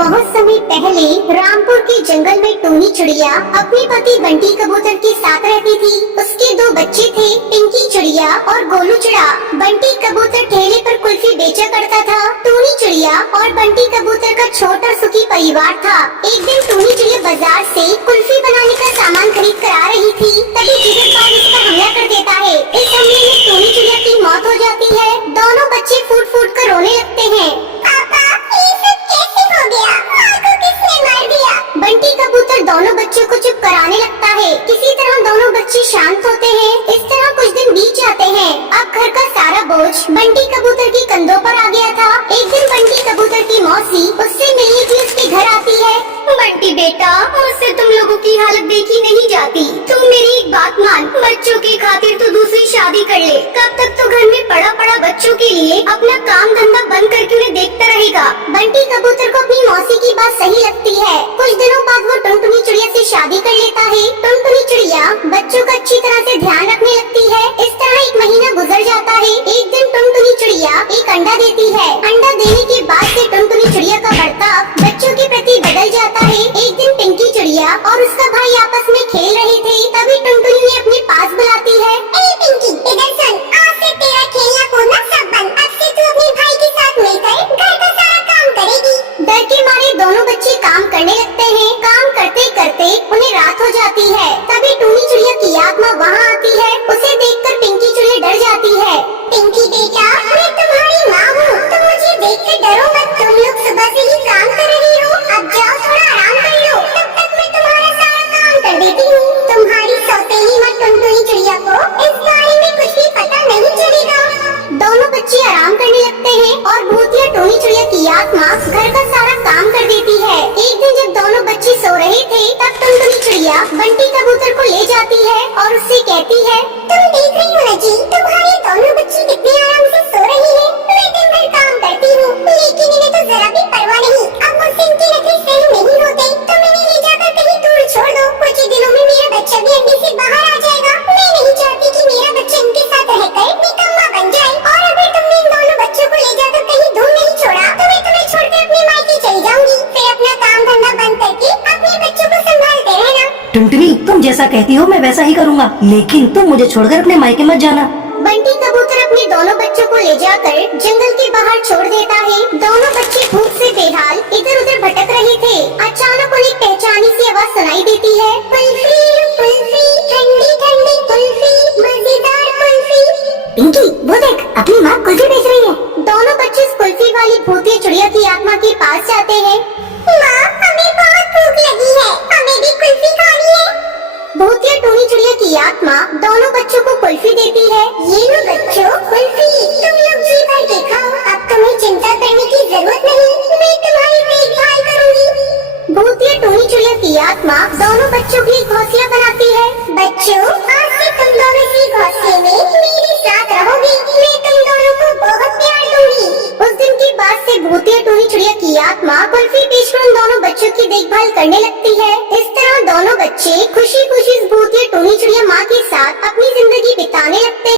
बहुत समय पहले रामपुर के जंगल में टूनी चिड़िया अपने पति बंटी कबूतर के साथ रहती थी। उसके दो बच्चे थे, पिंकी चिड़िया और गोलू चिड़ा। बंटी कबूतर ठेले पर कुल्फी बेचा करता था। टूनी चिड़िया और बंटी कबूतर का छोटा सुखी परिवार था। एक दिन टूनी चिड़िया बाजार से कुल्फी बनाने का सामान खरीद कर आ रही थी, तभी जिगरबाज उस पर हमला कर देता है। इस हमले में टूनी चिड़िया की मौत हो जाती है। दोनों बच्चे फूट फूट कर रोने लगते हैं। पापा, ये सब कैसे हो गया? माँ को किसने मार दिया? बंटी कबूतर दोनों बच्चों को चुप कराने लगता है। किसी तरह दोनों बच्चे शांत होते हैं। इस तरह कुछ दिन बीत जाते हैं। अब घर का सारा बोझ बंटी कबूतर के कंधों पर आ गया था। एक दिन बंटी कबूतर की मौसी उससे मिलने के लिए उसके घर आती है। बंटी बेटा, मुझसे तुम लोगों की हालत देखी नहीं जाती। तुम मेरी एक बात मान, बच्चों की खातिर तो दूसरी शादी कर ले। कब तक तो घर में पड़ा पड़ा बच्चों के लिए अपना काम धंधा बंद करके उन्हें देखता रहेगा। बंटी कबूतर को अपनी मौसी की बात सही लगती है। कुछ दिनों बाद वो टुनटुनी चिड़िया से शादी कर लेता है। टुनटुनी चिड़िया बच्चों का अच्छी तरह से ध्यान रखने लगती है। इस तरह एक महीना गुजर जाता है। एक दिन टुनटुनी चिड़िया एक अंडा देती है। अंडा देने के बाद से टुनटुनी चिड़िया का बर्ताव बच्चों के प्रति बदल जाता है। एक दिन पिंकी चिड़िया और उसका भाई आपस में खेल रहे थे, तभी टुनटुनी ने अपने पास बुलाती है। ए पिंकी, इधर सुन, आज से तेरा खेलना कूदना सब बंद। अब से तू अपने भाई के साथ मिलकर घर का सारा काम करेगी। डर के मारे दोनों बच्चे काम करने लगते हैं। काम करते करते उन्हें रात हो जाती है। तभी टूनी चिड़िया की आत्मा वहाँ आती है। उसे देखकर पिंकी चिड़िया डर जाती है। पिंकी बेटा, मैं तुम्हारी माँ हूँ, तुम मुझे देखकर डरो मत। तुम लोग सुबह से ही काम कर रही हो, अब जाओ थोड़ा आराम कर लो, तब तक मैं तुम्हारा सारा काम कर देती हूँ। तुम्हारी सौतेली माँ टुनटुनी चिड़िया को इस बारे में कुछ भी पता नहीं चलेगा। दोनों बच्चे आराम करने लगते हैं और भूतिया टूनी चिड़िया की आत्मा घर का सारा काम कर देती है। एक दिन जब दोनों बच्चे सो रहे थे, तब टुनटुनी चिड़िया बंटी कबूतर को ले जाती है और उससे कहती है, तुम देख रही हो ना जी, तुम्हारे दोनों बच्चे कितने आराम से सो रहे हैं। मैं दिन भर काम करती हूँ, लेकिन इन्हें तो जरा भी परवाह नहीं। अब मुझसे इनके नखरे सही नहीं होते, तुम इन्हें ले जाकर कहीं दूर छोड़ दो। कुछ ही दिनों में मेरा बच्चा भी अंडे से बाहर आ जाएगा। मैं नहीं चाहती कि मेरा बच्चा इनके साथ रहकर निकम्मा बन जाए। और अगर तुमने इन दोनों बच्चों को ले जाकर कहीं दूर नहीं छोड़ा, तो मैं तुम्हें छोड़कर अपने मायके चली जाऊंगी। फिर अपना काम धंधा बंद करके अपने बच्चों को संभालते रहना। टुनटुनी, तुम जैसा कहती हो मैं वैसा ही करूँगा, लेकिन तुम मुझे छोड़कर अपने मायके मत जाना। बंटी कबूतर अपने दोनों बच्चों को ले जाकर जंगल के बाहर छोड़ देता है। दोनों बच्चे भूख से बेहाल इधर उधर भटक रहे थे। अचानक उन्हें पहचानी सी आवाज सुनाई देती है, कुल्फी कुल्फी, ठंडी ठंडी कुल्फी, मजेदार कुल्फी। पिंकी, वो देख, अपनी माँ कुल्फी बेच रही है। दोनों बच्चे उस कुल्फी वाली भूतिया चिड़िया की आत्मा के पास जाते हैं। माँ, हमें बहुत भूख लगी है, हमें भी कुल्फी खानी है। भूतिया टूनी चिड़िया की आत्मा दोनों बच्चों को कुल्फी देती है। ये लो बच्चों, कुल्फी, तुम लोग जी भर के खाओ। अब तुम्हें चिंता करने की जरूरत नहीं, मैं तुम्हारी देखभाल करूंगी। भूतिया टूनी चिड़िया की आत्मा दोनों बच्चों के लिए घोंसला बनाती है। बच्चों, आज से तुम दोनों इसी घोंसले में मेरे साथ रहोगे। मैं तुम दोनों को बहुत प्यार दूंगी। उस दिन के बाद से भूतिया टूनी चिड़िया की आत्मा कुल्फी बेचकर उन दोनों बच्चों की देखभाल करने लगती है। इस तरह दोनों बच्चे खुशी खुशी भूतिया टूनी चिड़िया माँ के साथ अपनी जिंदगी बिताने